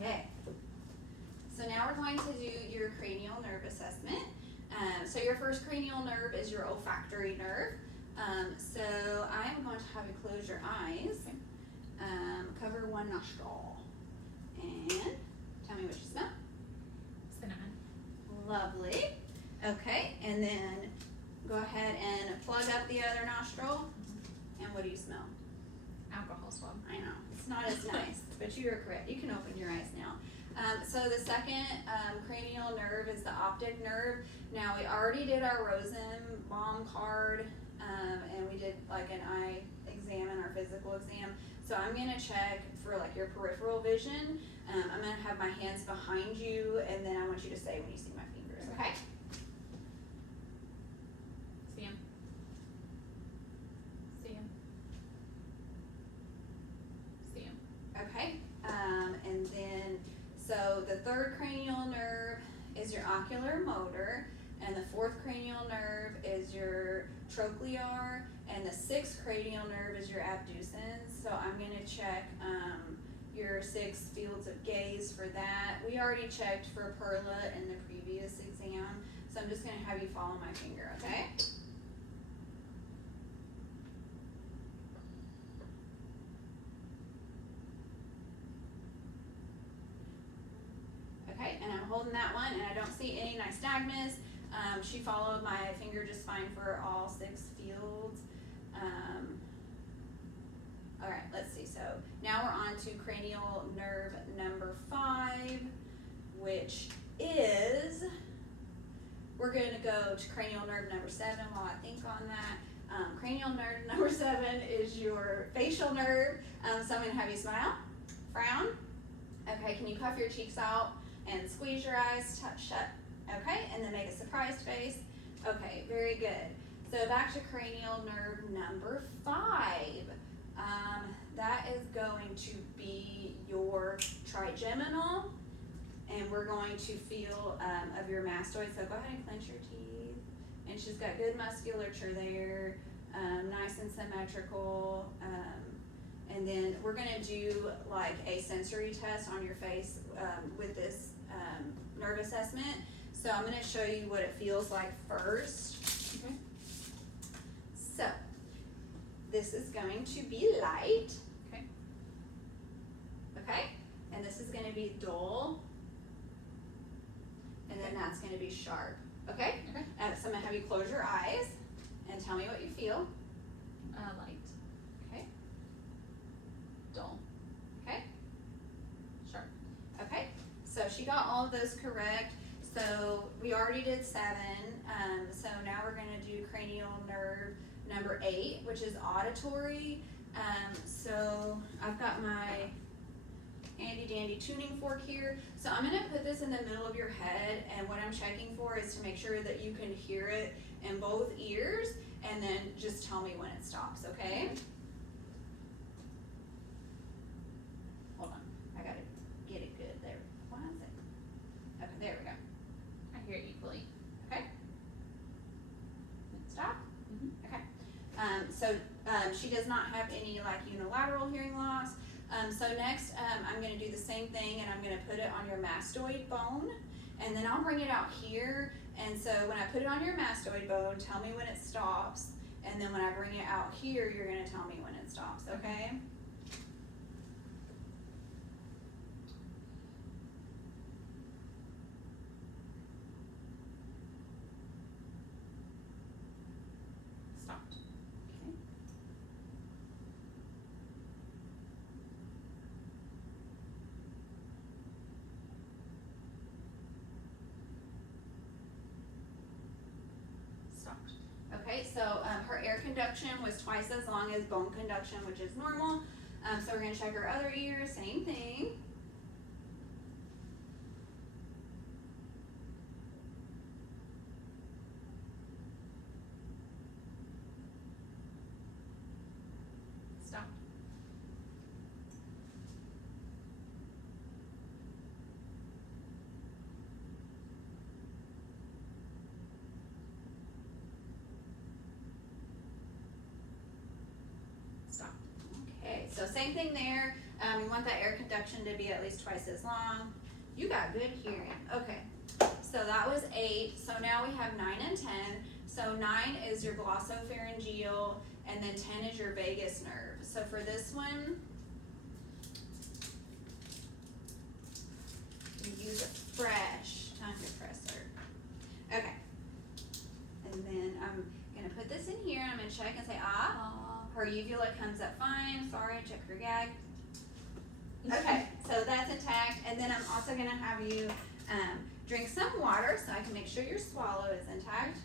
Okay. So now we're going to do your cranial nerve assessment. So your first cranial nerve is your olfactory nerve. So I'm going to have you close your eyes, cover one nostril, and tell me what you smell. Cinnamon. Lovely. Okay, and then go ahead and plug up the other nostril. And what do you smell? Alcohol swab. I know, it's not as nice, but you are correct. You can open your eyes now. So the second cranial nerve is the optic nerve. Now we already did our Rosenbaum card, and we did like an eye exam and our physical exam. So I'm gonna check for like your peripheral vision. I'm gonna have my hands behind you, and then I want you to say when you see my fingers, okay? See him. See him. See him. Okay, and then, so the third cranial nerve is your ocular motor, and the fourth cranial nerve is your trochlear, and the sixth cranial nerve is your abducens. So I'm gonna check your 6 fields of gaze for that. We already checked for Perla in the previous exam, so I'm just gonna have you follow my finger, okay? Okay, and I'm holding that one, and I don't see any nystagmus. She followed my finger just fine for all 6 fields. All right, let's see. So now we're on to cranial nerve number 5, which is, we're going to go to cranial nerve number 7 while I think on that. Cranial nerve number 7 is your facial nerve. So I'm going to have you smile, frown. Okay, can you puff your cheeks out and squeeze your eyes shut? Okay, and then make a surprised face. Okay, very good. So back to cranial nerve number 5. That is going to be your trigeminal, and we're going to feel of your mastoid. So go ahead and clench your teeth. And she's got good musculature there, nice and symmetrical. And then we're gonna do like a sensory test on your face with this nerve assessment. So I'm gonna show you what it feels like first. Okay. So this is going to be light. Okay. Okay, and this is gonna be dull. And then that's gonna be sharp. Okay? Okay. So I'm gonna have you close your eyes and tell me what you feel. Light. Okay. Dull. Okay. Sharp. Okay, so she got all of those correct. So we already did 7. So now we're gonna do cranial nerve number 8, which is auditory. So I've got my handy dandy tuning fork here. So I'm gonna put this in the middle of your head, and what I'm checking for is to make sure that you can hear it in both ears, and then just tell me when it stops, okay? Hold on, I gotta get it good there. Why is it? Okay, there we go. I hear it equally. Okay. Stop. Mm-hmm. Okay. So she does not have any like unilateral hearing loss. So next, I'm gonna do the same thing, and I'm gonna put it on your mastoid bone, and then I'll bring it out here. And so when I put it on your mastoid bone, tell me when it stops, and then when I bring it out here, you're gonna tell me when it stops, okay? Stopped. Okay. Stopped. Okay, so her air conduction was twice as long as bone conduction, which is normal. So we're gonna check her other ear, same thing. Stopped. Stopped. Okay, So same thing there. You want that air conduction to be at least twice as long. You got good hearing. Okay. So that was 8. So now we have 9 and 10. So 9 is your glossopharyngeal, and then 10 is your vagus nerve. So for this one, you use a fresh tongue depressor. Okay. And then I'm gonna put this in here, and I'm gonna check and say, her uvula comes up fine. Sorry, check her gag. Okay, so that's intact. And then I'm also gonna have you drink some water so I can make sure your swallow is intact.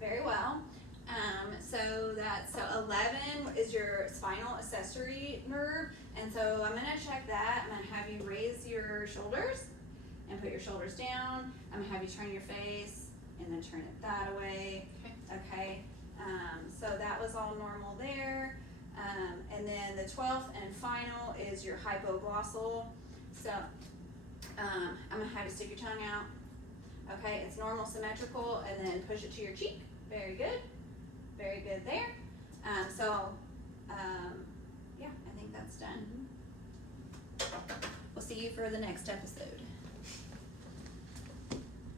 Very well. So 11 is your spinal accessory nerve, and so I'm gonna check that. I'm gonna have you raise your shoulders and put your shoulders down. I'm gonna have you turn your face and then turn it that way. Okay. So that was all normal there. And then the 12th and final is your hypoglossal. So I'm gonna have you stick your tongue out. Okay, it's normal symmetrical, and then push it to your cheek. Very good. Very good there. Yeah, I think that's done. We'll see you for the next episode.